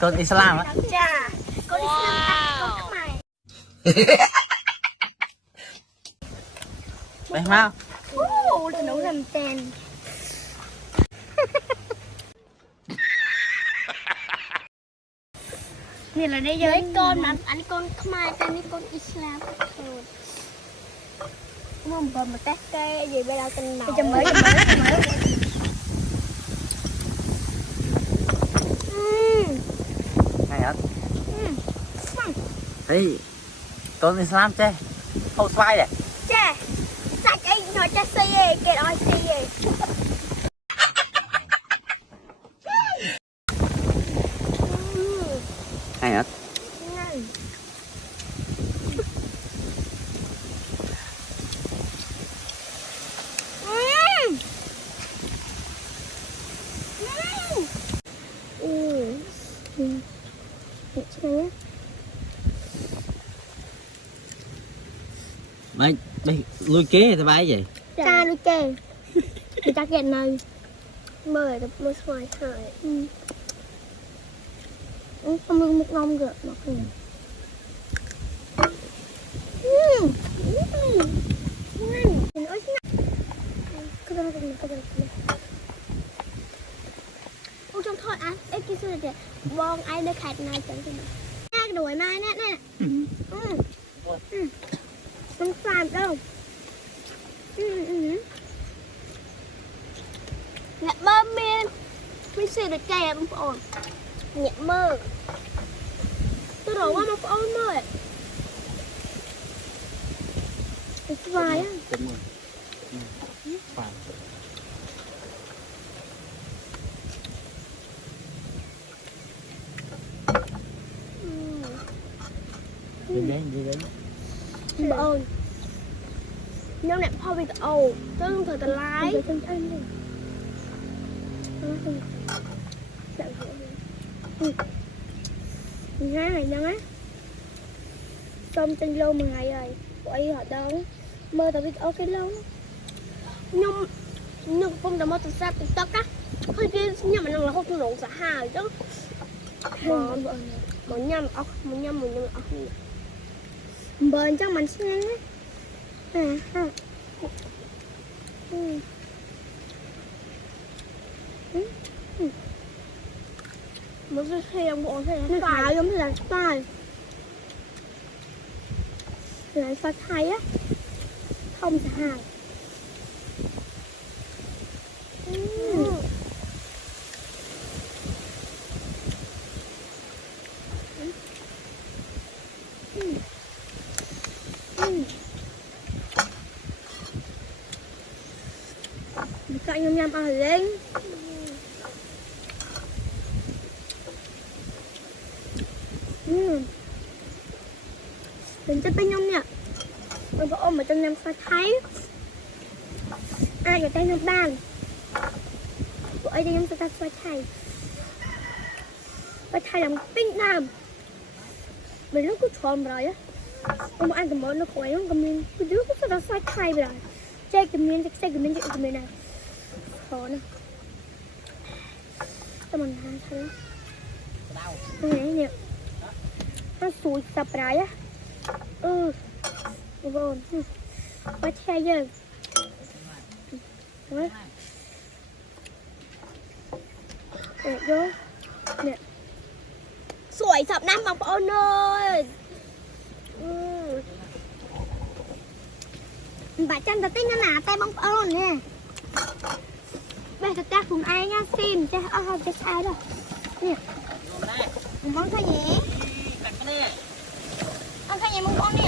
con Islam á. Chà, con Islam con mày. Mày mau. Nó làm tên. Này là đây với con mà anh con Khmer, anh con Islam. Không bờ mà tát cái gì bây giờ tên màu. Chầm mới. Này hả? Thì con Islam chứ. Không xoay này. Chà, sạch ấy nói cha xì kẹt oi xì. Này hả? Mày lui kế tao bay vậy? Cha lui kế. Người ta kẹt này. Mời tập mưa xoài hại. Không được một ngon được mà không. Ôi trong thôi anh, em kia xưa là bong ai để khát này chẳng thế nào. Cái đuổi mai nè nè. Không phàm đâu. Nhẹ mơ miên. Mình sẽ được cây em ổn. Nhẹ mơ. Tôi đổ qua một ôn mơ. Cái vai á. Đi đến. Bà ơi. Nếu nè thôi bị ồ, tôi không thời tờ lái. Ngày này nè. Xong trên lâu 10 ngày rồi. Quay họ đón. Mơ tao biết ở cái lâu. Nhưng không tao mơ tao sát TikTok á. Thôi chứ nhưng mà nó là không tôi rụng xã hà chứ. Một nhầm ốc. Bền cho mình xem á. Một cái khen bộ thế là phải giống như là style. Là sao thay á. Không xả hài. Cạnh nhâm ăn lên. Mình chắc bên nhâm nha. Mình phải ôm ở trong nhâm sao thấy. Ai cho tay nhâm bàn. Của ấy cho nhâm sao xoay thay. Xoay thay là một tinh nam. Mình nó cứ tròn rồi á. Ông ăn tầm món nó khỏe không? Còn mình cứ đứa cứ sao xoay thay rồi. Chơi cái miếng này. Khó nè. Tao mình ăn thôi. Không nghe nhiều. Nó xùi sập rái á. Vâng. Bắt xe giờ. Đấy. Để vô. Nè. Sủi sập năm bọc ôn ơi. Bà chân ta tính nó nà tay bóng ôn nè. Bây giờ ta cùng ai nha xin chứ không chứ sao đâu. Nè. Món cái gì? Ăn cái gì món con nè.